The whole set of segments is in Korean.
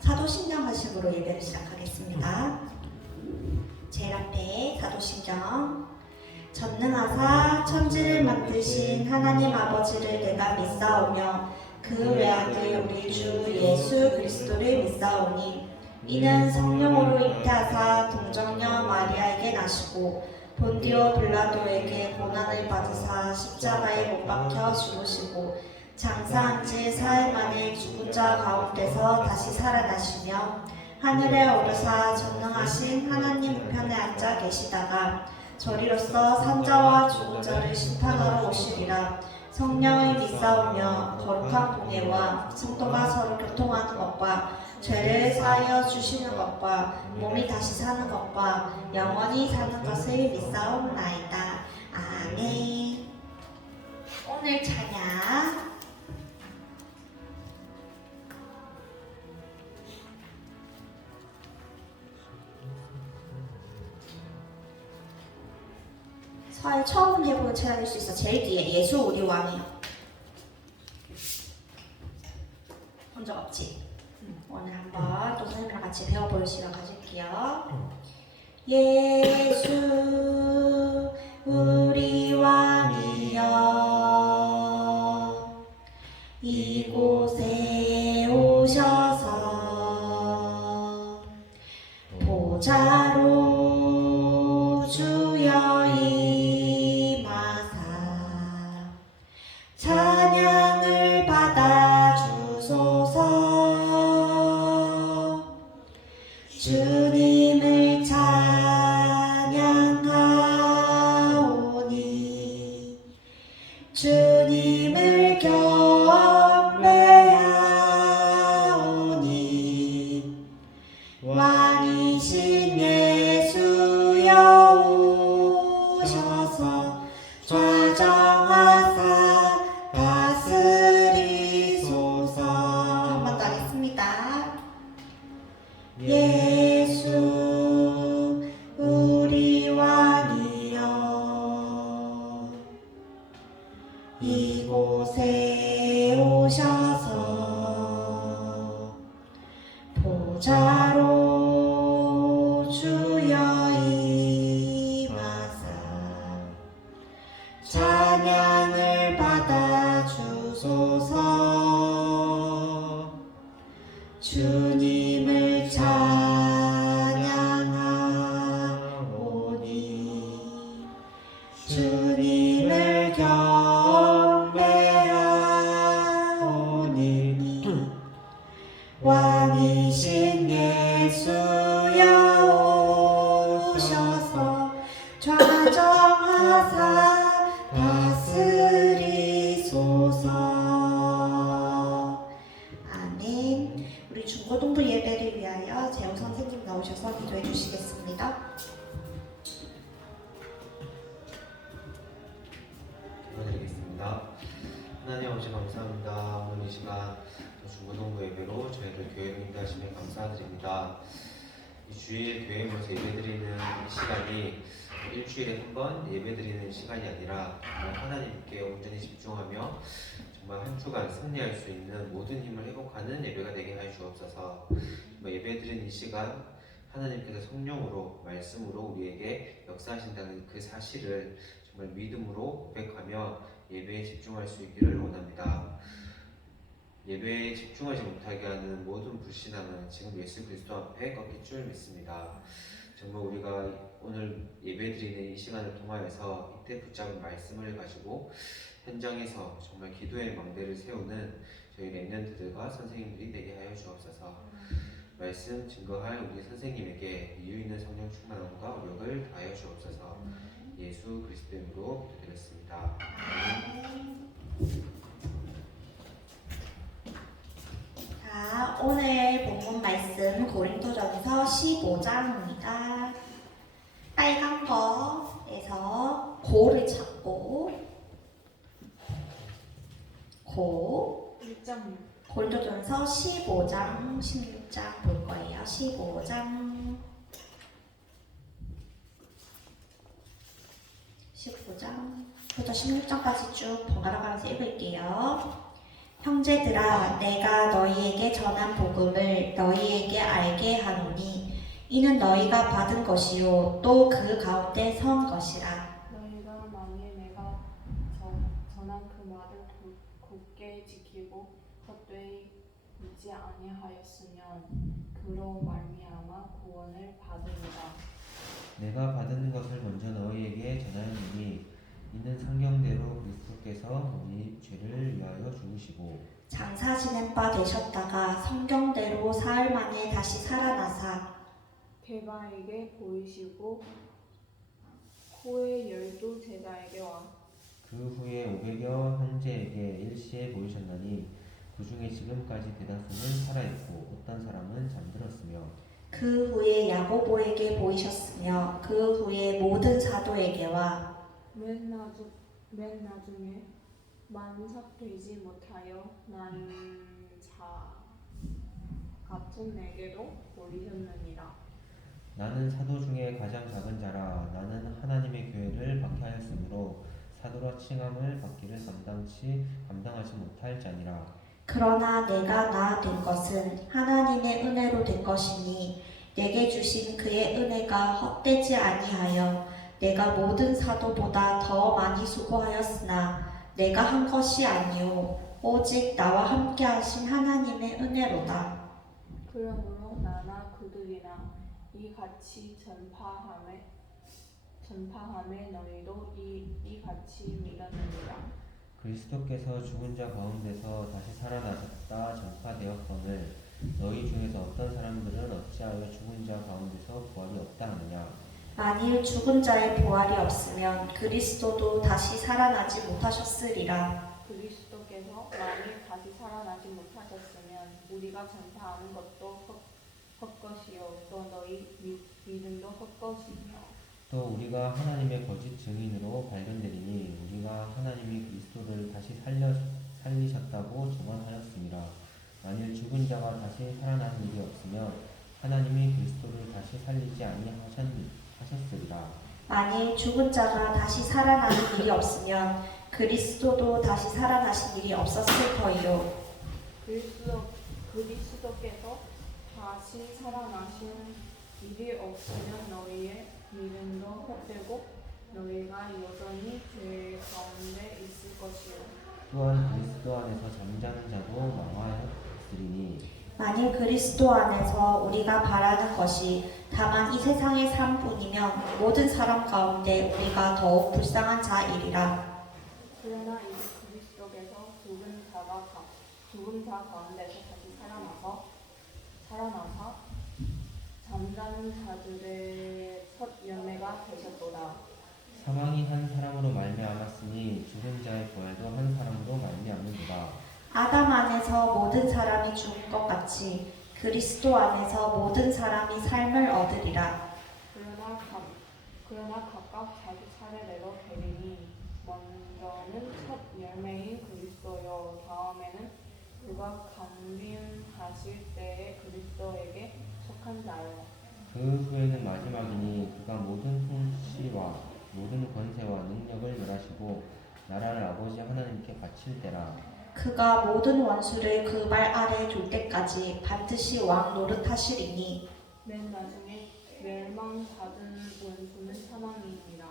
사도신경 하식으로 예배를 시작하겠습니다. 제일 앞에 사도신경. 전능하사 천지를 만드신 하나님 아버지를 내가 믿사오며 그 외아들 우리 주 예수 그리스도를 믿사오니 이는 성령으로 잉태하사 동정녀 마리아에게 나시고 본디오 빌라도에게 고난을 받으사 십자가에 못 박혀 죽으시고 장사한 지 사흘 만에 죽은 자 가운데서 다시 살아나시며 하늘에 오르사 전능하신 하나님 우편에 앉아 계시다가 저리로서 산자와 죽은 자를 심판하러 오시리라. 성령을 믿사오며 거룩한 공예와 성도가 서로 교통하는 것과 죄를 사하여 주시는 것과 몸이 다시 사는 것과 영원히 사는 것을 믿사옵나이다. 아멘. 오늘 찬양 서울 처음 해보는 찬양일 수 있어. 제일 뒤에 예수 우리 왕이요. 본 적 없지? 오늘 한번 또 선생님이랑 같이 배워볼 시간 가질게요. 예수 우리 왕이여 이곳에 오셔서 보좌로 주여 임하사 찬양을 받아 주소서. 주님을 찬양하오니 주님을 경배하오니 왕이신 예수여 오셔서 좌정하사 다스리소서. 한 번 더 하겠습니다. 예수 우리 왕이여 이곳에 오셔서 보좌로 주여 임하사 찬양을 받아 주소서. 주님을 찬양하오니 주님을 경배하오니 왕이신 예수여 오셔서 좌정하사 다스리소서. 아멘. 우리 중고등부 예배를 위하여 재호 선생님 나오셔서 기도해 주시겠습니다. 기도드리겠습니다. 하나님 아버지 감사합니다. 오늘 이 시간 중고등부 예배로 저희들 교회로 인도하시면 감사드립니다. 이 주일 교회 모여서 예배드리는 이 시간이 일주일에 한 번 예배드리는 시간이 아니라 하나님께 온전히 집중하며 정말 한 주간 승리할 수 있는 모든 힘을 회복하는 예배가 되게 하여 주옵소서. 예배드리는 이 시간 하나님께서 성령으로 말씀으로 우리에게 역사하신다는 그 사실을 정말 믿음으로 고백하며 예배에 집중할 수 있기를 원합니다. 예배에 집중하지 못하게 하는 모든 불신앙은 지금 예수 그리스도 앞에 꺾일 줄 믿습니다. 정말 우리가 오늘 예배드리는 이 시간을 통하여서 이때 붙잡은 말씀을 가지고 현장에서 정말 기도의 망대를 세우는 저희 랩런트들과 선생님들이 되게 하여 주옵소서. 말씀 증거할 우리 선생님에게 이유 있는 성령 충만함과 노력을 다하여 주옵소서. 예수 그리스도 이름으로 기도드렸습니다. 자, 오늘 본문 말씀 고린도전서 15장입니다. 빨간 거에서 고를 찾고 고린도전서 15장, 16장 볼 거예요. 15장 19장부터 16장까지 쭉 번갈아 가면서 읽을게요. 형제들아, 내가 너희에게 전한 복음을 너희에게 알게 하노니 이는 너희가 받은 것이요 또 그 가운데 선 것이라. 너희가 만일 내가 전한 그 말을 굳게 지키고 헛되이 믿지 아니하였으면 그로 말미암아 구원을 받으리라. 내가 받은 것을 먼저 너희에게 전하였으니 이는 성경대로 그리스도께서 우리 죄를 위하여 죽으시고 장사 지낸 바 되셨다가 성경대로 사흘 만에 다시 살아나사 개바에게 보이시고 후에 12제자에게와 그 후에 500여 형제에게 일시에 보이셨나니 그 중에 지금까지 대다수는 살아있고 어떤 사람은 잠들었으며 그 후에 야고보에게 보이셨으며 그 후에 모든 사도에게와 맨 나중에 만삭되지 못하여 난 자 같은 내게도 보이셨느니라. 나는 사도 중에 가장 작은 자라. 나는 하나님의 교회를 박해하였으므로 사도라 칭함을 받기를 감당하지 못할 자니라. 그러나 내가 나 된 것은 하나님의 은혜로 된 것이니 내게 주신 그의 은혜가 헛되지 아니하여 내가 모든 사도보다 더 많이 수고하였으나 내가 한 것이 아니요 오직 나와 함께 하신 하나님의 은혜로다. 그러므로 나나 그들이나 이같이 전파함에 너희도 이같이 믿었느니라. 그리스도께서 죽은 자 가운데서 다시 살아나셨다 전파되었거늘 너희 중에서 어떤 사람들은 어찌하여 죽은 자 가운데서 부활이 없다 하느냐. 만일 죽은 자의 부활이 없으면 그리스도도 다시 살아나지 못하셨으리라. 그리스도께서 만일 다시 살아나지 못하셨으면 우리가 전파하는 것도 헛것이요 또 너희 믿음도 헛것이며 또 우리가 하나님의 거짓 증인으로 발견되리니 우리가 하나님이 그리스도를 다시 살리셨다고 증언하였습니다. 만일 죽은 자가 다시 살아난 일이 없으면 하나님이 그리스도를 다시 살리지 아니하셨으리라. 만일 죽은 자가 다시 살아나는 일이 없으면 그리스도도 다시 살아나신 일이 없었을 터이요. 그리스도께서 다시 살아나신 일이 없으면 너희의 믿음도 헛되고 너희가 여전히 죄 가운데 있을 것이요. 또한 그리스도 안에서 잠자는 자도 망하였으리니 만일 그리스도 안에서 우리가 바라는 것이 다만 이 세상의 삶뿐이면 모든 사람 가운데 우리가 더욱 불쌍한 자이리라. 그러나 이제 그리스도께서 죽은 자 가운데서 다시 살아나사 잠자는 자들의 첫 열매가 되셨도다. 사망이 한 사람으로 말미암았으니 죽은 자의 부활도 한 사람으로 말미암는도다. 아담 안에서 모든 사람이 죽은 것 같이 그리스도 안에서 모든 사람이 삶을 얻으리라. 그러나 각각 자기 차례대로 되리니 먼저는 첫 열매인 그리스도요 다음에는 그가 강림하실 때에 그리스도에게 속한 자요. 그 후에는 마지막이니 그가 모든 통치와 모든 권세와 능력을 멸하시고 나라를 아버지 하나님께 바칠 때라. 그가 모든 원수를 그 발 아래 둘 때까지 반드시 왕 노릇하시리니 맨 나중에 멸망받은 원수는 사망이니라.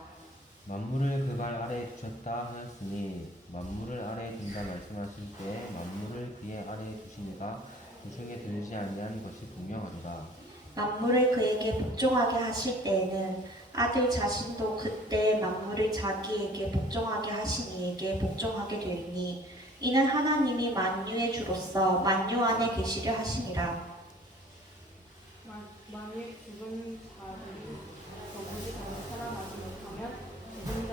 만물을 그 발 아래에 두셨다 하였으니 만물을 아래에 둔다 말씀하실 때 만물을 그의 아래에 두시니가 그 중에 들지 아니한 것이 분명하리라. 만물을 그에게 복종하게 하실 때에는 아들 자신도 그때 만물을 자기에게 복종하게 하신 이에게 복종하게 되리니 이는 하나님이 만유의 주로서 만유 안에 계시려 하심이라. 만일 죽은 자들이 저들이 다시 살아나지 못하면 죽은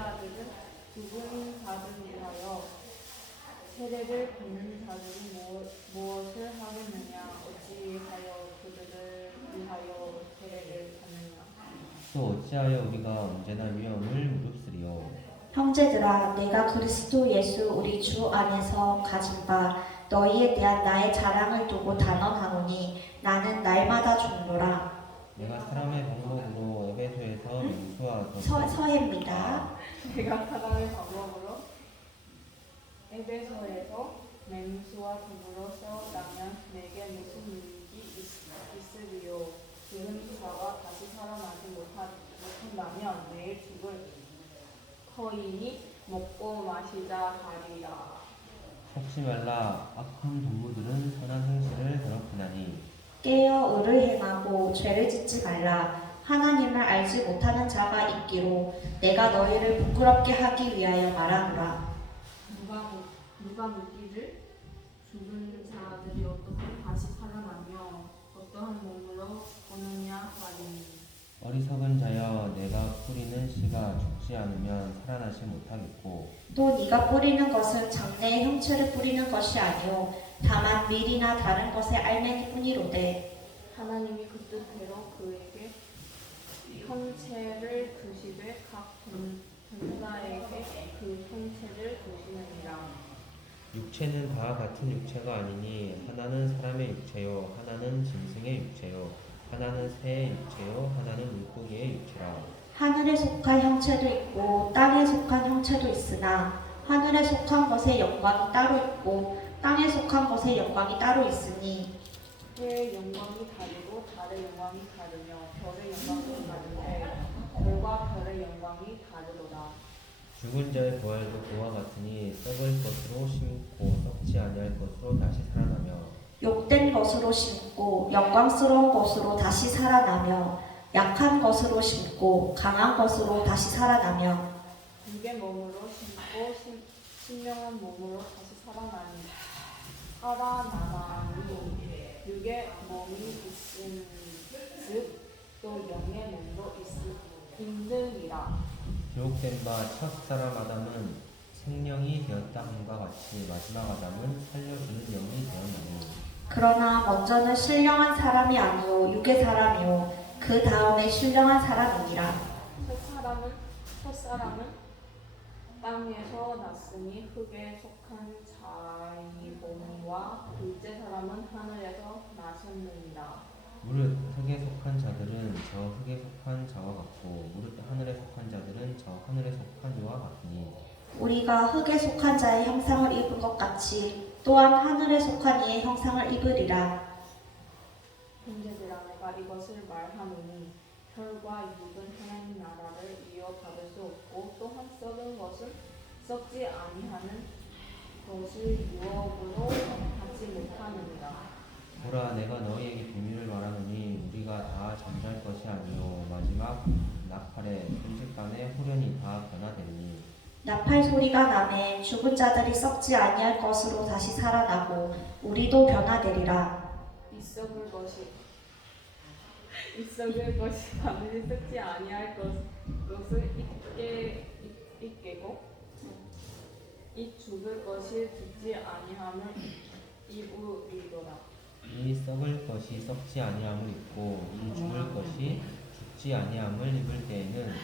자들 위하여 세례를 받는 자들이 무엇을 하겠느냐. 어찌하여 그들을 위하여 세례를 받느냐. 또 어찌하여 우리가 언제나 위험을 무릅쓰리요. 형제들아, 내가 그리스도 예수 우리 주 안에서 가진 바 너희에 대한 나의 자랑을 두고 단언하노니 나는 날마다 죽노라. 내가 사람의 방법으로 에베소에서 맹수하던 서해입니다. 내가 사람의 방법으로 에베소에서 맹수와 터이니 먹고 마시자 하리라. 속지 말라. 악한 동무들은 선한 행실을 더럽히나니 깨어 의를 행하고 죄를 짓지 말라. 하나님을 알지 못하는 자가 있기로 내가 너희를 부끄럽게 하기 위하여 말하노라. 누가 묻기를 죽은 자들이 어떻게 다시 살아나며 어떠한 몸으로 오느냐 하리니. 어리석은 자여, 내가 뿌리는 씨가 죽지 않으면 살아나지 못하겠고 또 네가 뿌리는 것은 장래의 형체를 뿌리는 것이 아니요 다만 밀이나 다른 것의 알맹이뿐이로되 하나님이 그 뜻대로 그에게 형체를 주시되 각 전사에게 그 형체를 주시느니라. 육체는 다 같은 육체가 아니니 하나는 사람의 육체요 하나는 짐승의 육체요 하나는 새의 육체요 하나는 물고기의 육체라. 하늘에 속한 형체도 있고 땅에 속한 형체도 있으나 하늘에 속한 것의 영광이 따로 있고 땅에 속한 것의 영광이 따로 있으니 해의 영광이 다르고 달의 영광이 다르며 별의 영광도 다른데 별과 별의 영광이 다르도다. 죽은 자의 부활도 그와 같으니 썩을 것으로 심고 썩지 아니할 것으로 다시 살아나며 욕된 것으로 심고 영광스러운 것으로 다시 살아나며 약한 것으로 심고 강한 것으로 다시 살아나며 육의 몸으로 심고 신령한 몸으로 다시 살아나니 육의 몸이 있은즉 또 영의 몸도 있느니라. 기록된 바 첫사람 아담은 생명이 되었다 함과 같이 마지막 아담은 살려주는 영이 되었나니 그러나 먼저는 신령한 사람이 아니요 육의 사람이요 그 다음에 신령한 사람이니라. 첫사람은 땅에서 났으니 흙에 속한 자의 몸과 둘째 사람은 하늘에서 나셨느니라. 무릇 흙에 속한 자들은 저 흙에 속한 자와 같고 무릇 하늘에 속한 자들은 저 하늘에 속한 이와 같으니 우리가 흙에 속한 자의 형상을 입은 것 같이 또한 하늘에 속한 이의 형상을 입으리라. 형제들아, 내가 이것을 말하노니 혈과 육은 하나님 나라를 이어받을 수 없고 또한 썩은 것은 썩지 아니하는 것을 유업으로 받지 못하느니라. 보라 내가 너희에게 비밀을 말하노니 우리가 다 잠잘 것이 아니요 마지막 나팔에 순식간에 후련히 다 변화되리니 나팔 소리가 나매 죽은 자들이 썩지 아니할 것으로 다시 살아나고 우리도 변화되리라. 이 썩을 것이 반드시 썩지 아니할 것을 잊게고 이 죽을 것이 죽지 아니함을 입으리로다. 이 썩을 것이 썩지 아니함을 입고 이 죽을 것이 죽지 아니함을 입을 때에는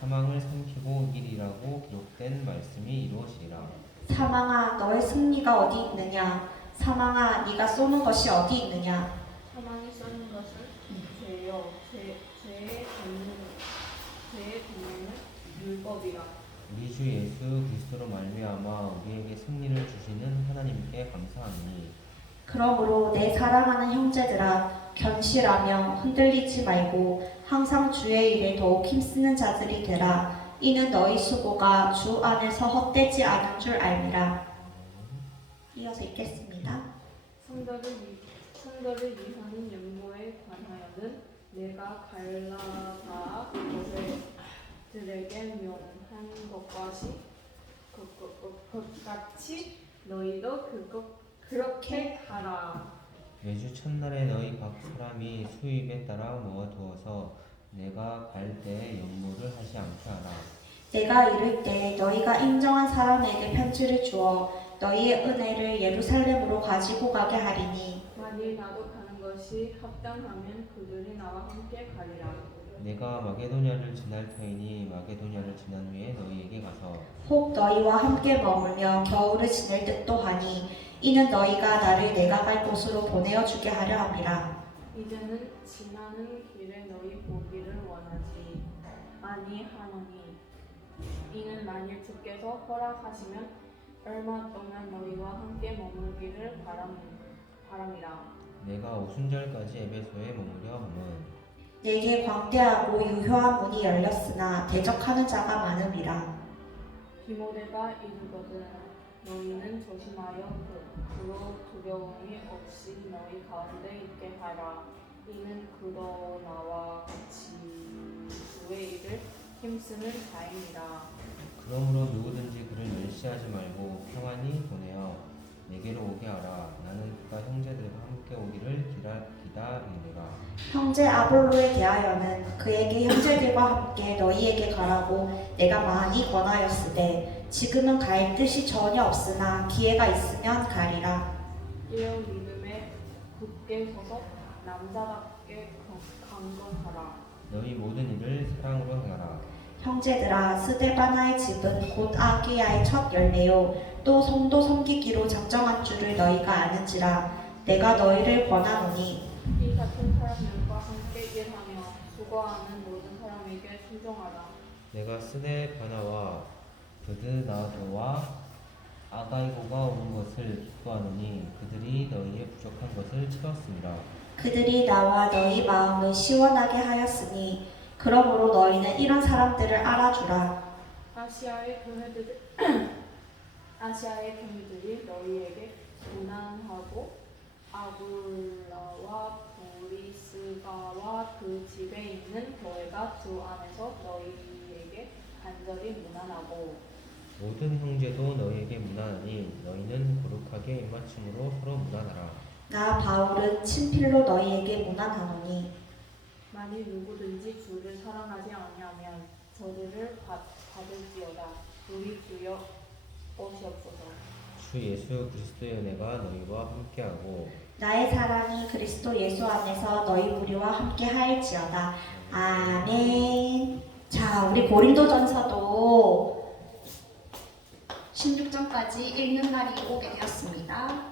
사망을 삼키고 이기리라고 기록된 말씀이 이루어지리라. 사망아 너의 승리가 어디 있느냐? 사망아 네가 쏘는 것이 어디 있느냐? 사망이 쏘는 것은 죄요 죄의 권능은 율법이라. 우리 주 예수 그리스도로 말미암아 우리에게 승리를 주시는 하나님께 감사하니 그러므로 내 사랑하는 형제들아 견실하며 흔들리지 말고 항상 주의 일에 더욱 힘쓰는 자들이 되라. 이는 너희 수고가 주 안에서 헛되지 않은 줄 알미라. 이어서 읽겠습니다. 성도를 위하는 연고에 관하여는 내가 갈라다 것들에게 명한 것같이 너희도 그렇게 하라. 매주 첫날에 너희 각 사람이 수입에 따라 모아두어서 내가 갈 때에 연무를 하지 않게 하라. 내가 이를 때 너희가 인정한 사람에게 편지를 주어 너희의 은혜를 예루살렘으로 가지고 가게 하리니 만일 나도 가는 것이 합당하면 그들이 나와 함께 가리라. 내가 마게도냐를 지날 터이니 마게도냐를 지난 후에 너희에게 가서 혹 너희와 함께 머물며 겨울을 지낼 듯도 하니 이는 너희가 나를 내가 갈 곳으로 보내어 주게 하려 함이라. 이제는 지나는 길에 너희 보기를 원하지 아니하노니 이는 만일 주께서 허락하시면 얼마 동안 너희와 함께 머물기를 바람이라. 내가 오순절까지 에베소에 머무려 함은 내게 광대하고 유효한 문이 열렸으나 대적하는 자가 많음이라. 디모데가 이르거든 너희는 조심하여 그로 두려움이 없이 너희 가운데 있게 하라. 이는 그로 나와 같이 주의 일을 힘쓰는 자입니다. 그러므로 누구든지 그를 멸시하지 말고 평안히 보내어 내게로 오게 하라. 나는 그가 형제들과 함께 오기를 기다리노라. 형제 아볼로에 대하여는 그에게 형제들과 함께 너희에게 가라고 내가 많이 권하였으되 지금은 갈 뜻이 전혀 없으나 기회가 있으면 가리라. 이어 믿음에 굳게 서서 남자답게 강건하라. 너희 모든 일을 사랑으로 행하라. 형제들아, 스데바나의 집은 곧 아기야의 첫 열매요 또 성도 섬기기로 작정한 줄을 너희가 아는지라. 내가 너희를 권하노니 이 같은 사람들과 함께 일하며 수고하는 모든 사람에게 순종하라. 내가 스데바나와 브드나도와 아가이고가 온 것을 기뻐하노니 그들이 너희의 부족한 것을 채웠습니다. 그들이 나와 너희 마음을 시원하게 하였으니 그러므로 너희는 이런 사람들을 알아주라. 아시아의 교회들이 너희에게 무난하고 아굴라와 브리스가와 그 집에 있는 교회가 주 안에서 너희에게 간절히 무난하고 모든 형제도 너희에게 무난하니 너희는 거룩하게 입맞춤으로 서로 무난하라. 나 바울은 친필로 너희에게 무난하노니 만일 누구든지 주를 사랑하지 아니하면 저들을 받을지어다. 우리 주여 오시옵소서. 주 예수 그리스도의 은혜가 너희와 함께하고 나의 사랑이 그리스도 예수 안에서 너희 무리와 함께 하일지어다. 아멘. 자, 우리 고린도전서도 16장까지 읽는 날이 오게 되었습니다.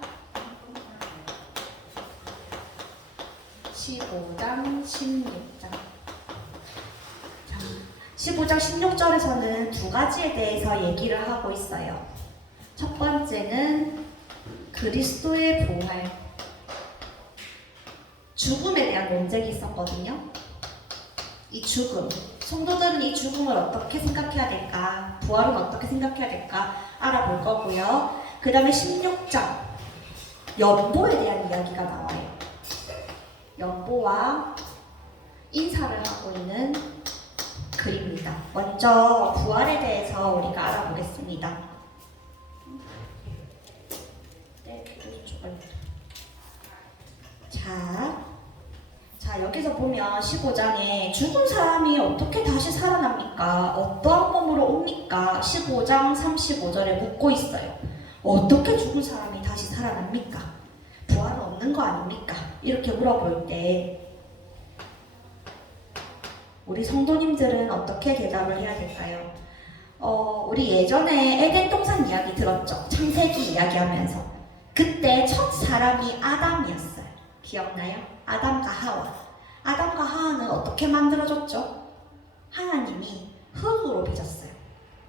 15장, 16장. 자, 15장 16절에서는 두 가지에 대해서 얘기를 하고 있어요. 첫 번째는 그리스도의 부활. 죽음에 대한 논쟁이 있었거든요. 이 죽음. 성도들은 이 죽음을 어떻게 생각해야 될까? 부활은 어떻게 생각해야 될까? 알아볼 거고요. 그 다음에 16장. 연보에 대한 이야기가 나와요. 연보와 인사를 하고 있는 글입니다. 먼저 부활에 대해서 우리가 알아보겠습니다. 자, 여기서 보면 15장에 죽은 사람이 어떻게 다시 살아납니까? 어떠한 몸으로 옵니까? 15장 35절에 묻고 있어요. 어떻게 죽은 사람이 다시 살아납니까? 부활은 없는 거 아닙니까? 이렇게 물어볼 때 우리 성도님들은 어떻게 대답을 해야 될까요? 우리 예전에 에덴 동산 이야기 들었죠? 창세기 이야기하면서 그때 첫 사람이 아담이었어요. 기억나요? 아담과 하와. 아담과 하와는 어떻게 만들어졌죠? 하나님이 흙으로 빚었어요.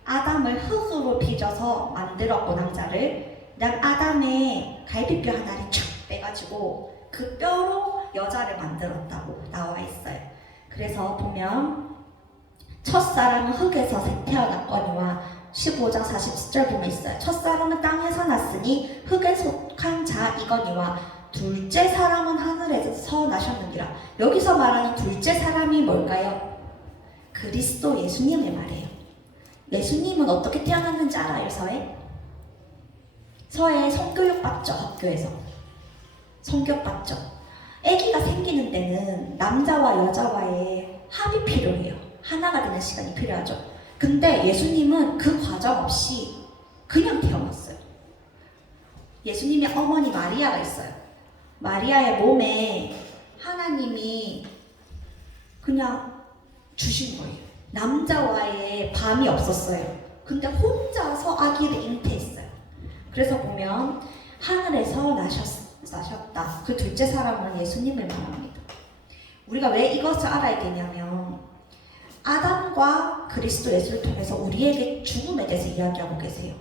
아담을 흙으로 빚어서 만들었고 남자를 그다음 아담의 갈비뼈 하나를 촥 빼가지고 그 뼈로 여자를 만들었다고 나와 있어요. 그래서 보면 첫사람은 흙에서 태어났거니와 15장 40절 보면 있어요. 첫사람은 땅에서 났으니 흙에 속한 자이거니와 둘째 사람은 하늘에서 나셨느니라. 여기서 말하는 둘째 사람이 뭘까요? 그리스도 예수님을 말해요. 예수님은 어떻게 태어났는지 알아요, 서해? 서해 성교육 받죠, 학교에서. 성교육 받죠. 아기가 생기는 데는 남자와 여자와의 합이 필요해요. 하나가 되는 시간이 필요하죠. 근데 예수님은 그 과정 없이 그냥 태어났어요. 예수님의 어머니 마리아가 있어요. 마리아의 몸에 하나님이 그냥 주신 거예요. 남자와의 밤이 없었어요. 근데 혼자서 아기를 잉태했어요. 그래서 보면 하늘에서 나셨다. 그 둘째 사람은 예수님을 말합니다. 우리가 왜 이것을 알아야 되냐면 아담과 그리스도 예수를 통해서 우리에게 죽음에 대해서 이야기하고 계세요.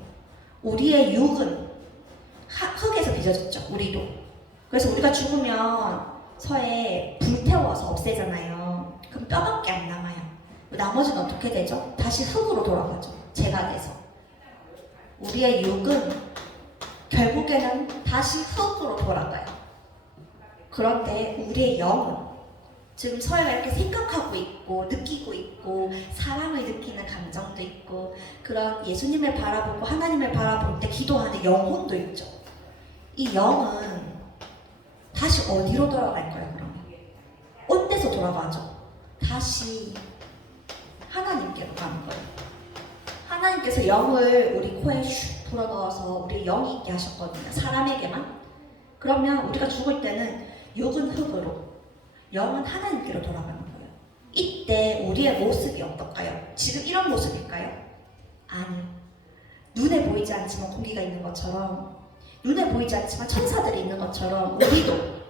우리의 육은 흙에서 빚어졌죠. 우리도. 그래서 우리가 죽으면 서에 불태워서 없애잖아요. 그럼 뼈밖에 안 남아요. 나머지는 어떻게 되죠? 다시 흙으로 돌아가죠. 재가 돼서. 우리의 육은 결국에는 다시 흙으로 돌아가요. 그런데 우리의 영은 지금 서해가 이렇게 생각하고 있고 느끼고 있고 사랑을 느끼는 감정도 있고 그런 예수님을 바라보고 하나님을 바라볼 때 기도하는 영혼도 있죠. 이 영은 다시 어디로 돌아갈까요? 그러면 온 데서 돌아가죠. 다시 하나님께로 가는 거예요. 하나님께서 영을 우리 코에 슉 불어넣어서 우리 영이 있게 하셨거든요. 사람에게만. 그러면 우리가 죽을 때는 육은 흙으로, 영은 하나님께로 돌아가는 거예요. 이때 우리의 모습이 어떨까요? 지금 이런 모습일까요? 아니요. 눈에 보이지 않지만 공기가 있는 것처럼, 눈에 보이지 않지만 천사들이 있는 것처럼 우리도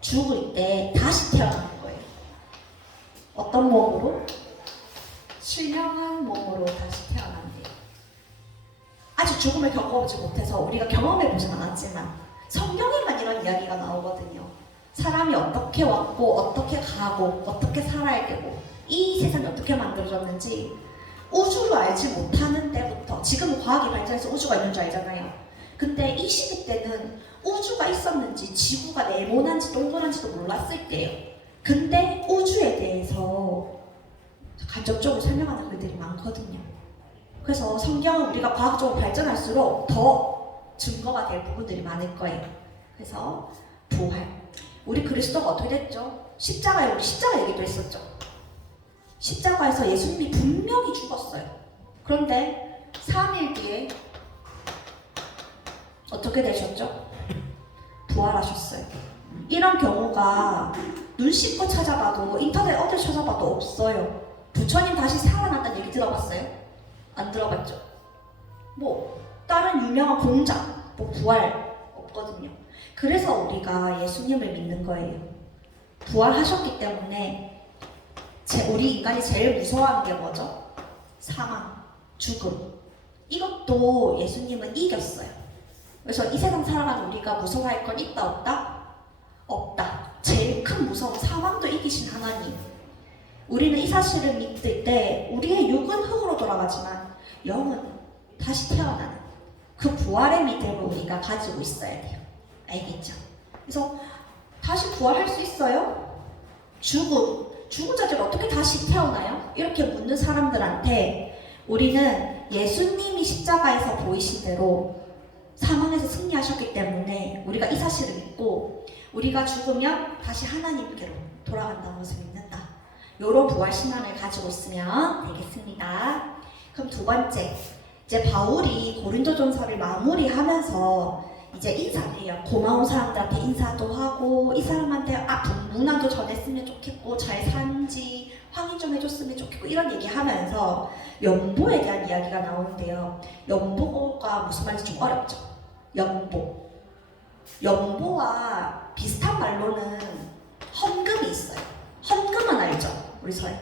죽을 때 다시 태어나는 거예요. 어떤 몸으로? 신령한 몸으로 다시 태어난대요. 아직 죽음을 겪어보지 못해서 우리가 경험해보진 않았지만 성경에만 이런 이야기가 나오거든요. 사람이 어떻게 왔고 어떻게 가고 어떻게 살아야 되고 이 세상이 어떻게 만들어졌는지 우주를 알지 못하는 때부터, 지금은 과학이 발전해서 우주가 있는 줄 알잖아요. 근데 이 시기 때는 우주가 있었는지 지구가 네모난지 동그란지도 몰랐을 때예요. 근데 우주에 대해서 간접적으로 설명하는 글들이 많거든요. 그래서 성경은 우리가 과학적으로 발전할수록 더 증거가 될 부분들이 많을 거예요. 그래서 부활. 우리 그리스도가 어떻게 됐죠? 십자가에 우리 십자가 얘기도 했었죠. 십자가에서 예수님이 분명히 죽었어요. 그런데 3일 뒤에 어떻게 되셨죠? 부활하셨어요. 이런 경우가 눈 씻고 찾아봐도 인터넷 어딜 찾아봐도 없어요. 부처님 다시 살아났다는 얘기 들어봤어요? 안 들어봤죠? 뭐 다른 유명한 공장, 뭐 부활 없거든요. 그래서 우리가 예수님을 믿는 거예요. 부활하셨기 때문에 우리 인간이 제일 무서워하는 게 뭐죠? 사망, 죽음. 이것도 예수님은 이겼어요. 그래서 이 세상 살아가는 우리가 무서워할 건 있다 없다? 없다. 제일 큰 무서움, 사망도 이기신 하나님. 우리는 이 사실을 믿을 때 우리의 육은 흙으로 돌아가지만 영은 다시 태어나는 그 부활의 믿음을 우리가 가지고 있어야 돼요. 알겠죠? 그래서 다시 부활할 수 있어요? 죽은 자들이 어떻게 다시 태어나요? 이렇게 묻는 사람들한테 우리는 예수님이 십자가에서 보이신 대로 사망에서 승리하셨기 때문에 우리가 이 사실을 믿고 우리가 죽으면 다시 하나님께로 돌아간다는 것을 믿는다. 이런 부활 신앙을 가지고 있으면 되겠습니다. 그럼 두 번째, 이제 바울이 고린도전서를 마무리하면서 이제 인사를 해요. 고마운 사람들한테 인사도 하고 이 사람한테 문안도 전했으면 좋겠고 잘 사는지 확인 좀 해줬으면 좋겠고 이런 얘기하면서 연보에 대한 이야기가 나오는데요. 연보가 무슨 말인지 좀 어렵죠. 연보와 비슷한 말로는 헌금이 있어요. 헌금은 알죠? 우리 서해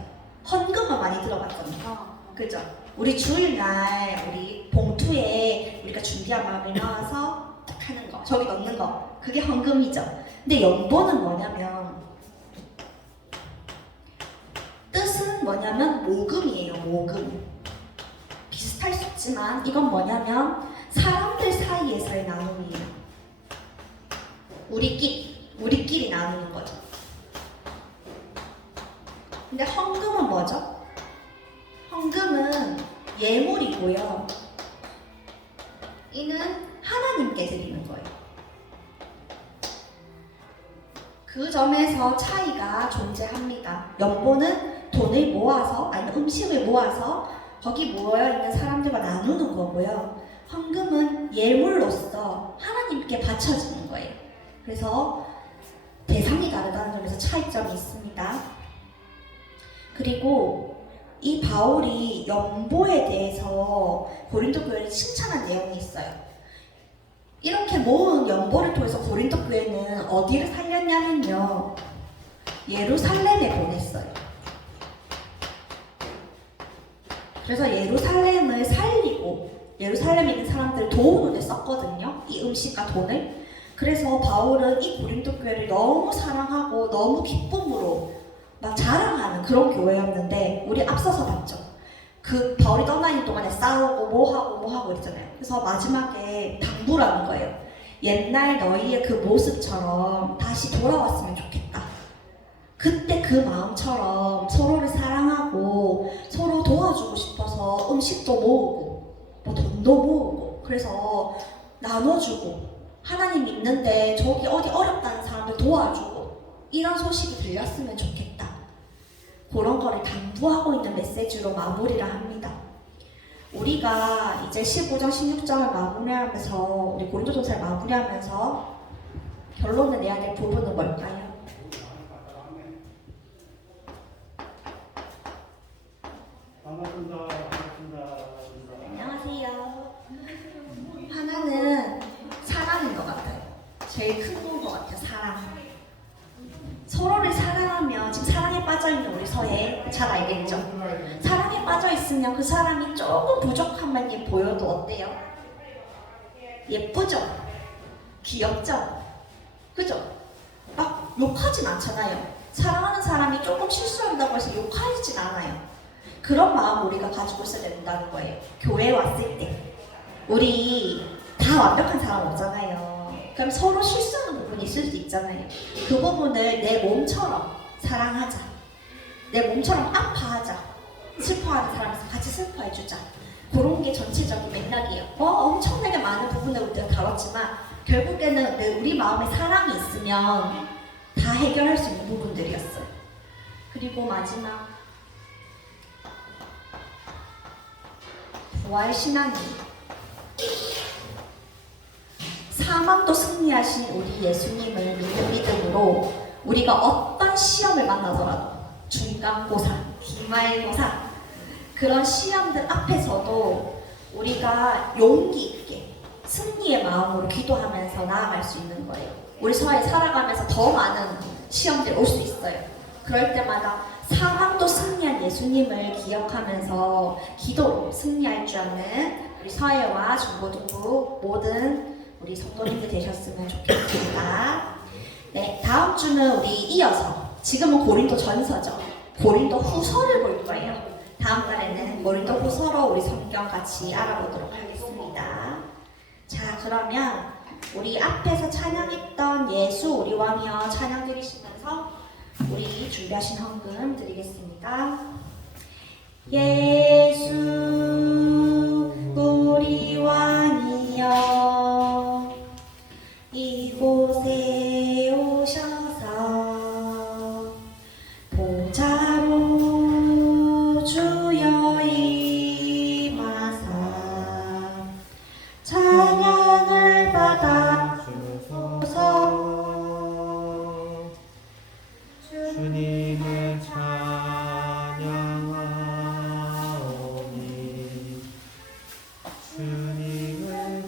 헌금은 많이 들어봤잖아요. 그죠? 우리 주일날 우리 봉투에 우리가 준비한 마음을 넣어서 딱 하는 거, 저기 넣는 거, 그게 헌금이죠. 근데 연보는 뭐냐면 뜻은 뭐냐면 모금이에요. 모금. 비슷할 수 있지만 이건 뭐냐면 사람들 사이에서의 나눔이에요. 우리끼리 나누는 거죠. 근데 헌금은 뭐죠? 헌금은 예물이고요. 이는 하나님께 드리는 거예요. 그 점에서 차이가 존재합니다. 연보는 돈을 모아서 아니면 음식을 모아서 거기 모여있는 사람들과 나누는 거고요. 헌금은 예물로서 하나님께 바쳐지는 거예요. 그래서 대상이 다르다는 점에서 차이점이 있습니다. 그리고 이 바울이 연보에 대해서 고린도 교회를 칭찬한 내용이 있어요. 이렇게 모은 연보를 통해서 고린도 교회는 어디를 살렸냐면요, 예루살렘에 보냈어요. 그래서 예루살렘을 살리고 예루살렘에 있는 사람들을 도우는 데 썼거든요. 이 음식과 돈을. 그래서 바울은 이 고린도 교회를 너무 사랑하고 너무 기쁨으로 막 자랑하는 그런 교회였는데 우리 앞서서 봤죠. 그 별이 떠나는 동안에 싸우고 뭐 하고 이랬잖아요. 그래서 마지막에 당부라는 거예요. 옛날 너희의 그 모습처럼 다시 돌아왔으면 좋겠다. 그때 그 마음처럼 서로를 사랑하고 서로 도와주고 싶어서 음식도 모으고 뭐 돈도 모으고 그래서 나눠주고 하나님 믿는데 저기 어디 어렵다는 사람들 도와주고 이런 소식이 들렸으면 좋겠다. 그런 거를 당부하고 있는 메시지로 마무리를 합니다. 우리가 이제 15장, 16장을 마무리하면서 우리 고린도전서를 마무리하면서 결론을 내야 될 부분은 뭘까요? 안녕하세요. 하나는 사랑인 것 같아요. 제일 큰 건 것 같아요. 사랑. 서로를 사랑하면 지금 사랑에 빠져있는 우리 서해 잘 알겠죠? 사랑에 빠져있으면 그 사람이 조금 부족한 면이 보여도 어때요? 예쁘죠? 귀엽죠? 그죠? 막 욕하진 않잖아요. 사랑하는 사람이 조금 실수한다고 해서 욕하진 않아요. 그런 마음 우리가 가지고 있어야 된다는 거예요. 교회에 왔을 때 우리 다 완벽한 사람 없잖아요. 그럼 서로 실수하는 부분이 있을 수 있잖아요. 그 부분을 내 몸처럼 사랑하자. 내 몸처럼 아파하자. 슬퍼하는 사람에서 같이 슬퍼해주자. 그런 게 전체적인 맥락이에요. 엄청나게 많은 부분을 우리가 다뤘지만 결국에는 우리 마음에 사랑이 있으면 다 해결할 수 있는 부분들이었어요. 그리고 마지막 부활신앙이 사망도 승리하신 우리 예수님을 믿는 믿음으로 우리가 어떤 시험을 만나더라도 중간고사, 기말고사 그런 시험들 앞에서도 우리가 용기 있게 승리의 마음으로 기도하면서 나아갈 수 있는 거예요. 우리 사회에 살아가면서 더 많은 시험들이 올 수 있어요. 그럴 때마다 사망도 승리한 예수님을 기억하면서 기도로 승리할 줄 아는 우리 사회와 중고등부 모든 우리 성도님들 되셨으면 좋겠습니다. 네, 다음 주는 우리 이어서 지금은 고린도 전서죠. 고린도 후서를 볼 거예요. 다음 달에는 고린도 후서로 우리 성경 같이 알아보도록 하겠습니다. 자, 그러면 우리 앞에서 찬양했던 예수 우리 왕이여 찬양 드리시면서 우리 준비하신 헌금 드리겠습니다. 예수 우리 왕이여 이곳에 오셔서 보좌로 주여 임하사 찬양을 받아 주소서. 주님을 찬양하오니 주님을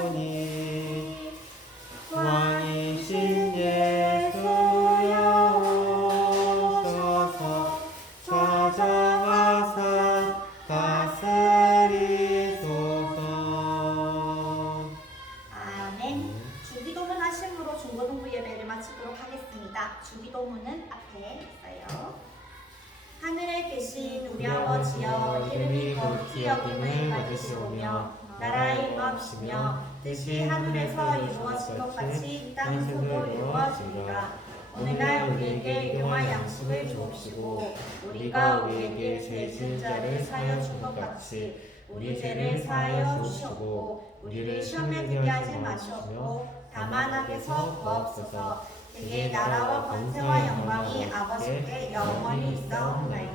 경배하오니 왕이신 예수여 오셔서 찾아와서 다스리소서. 아멘. 주기도문 하심으로 중고등부 예배를 마치도록 하겠습니다. 주기도문은 앞에 있어요. 하늘에 계신 우리 아버지여 이름이 거룩히 여김을 받으시오며 나라의 임하옵시며 뜻이 하늘에서 이루어진 것 같이 땅에서도 이루어지리라. 오늘날 우리에게 일용할 양식을 주옵시고 우리가 우리에게 죄 지은 자를 사하여 준 것 같이 우리 죄를 사하여 주시고 우리를 시험에 들게 하지 마시옵고 다만 악에서 구하옵소서. 대개 나라와 권세와 영광이 아버지께 영원히 있사옵나이다.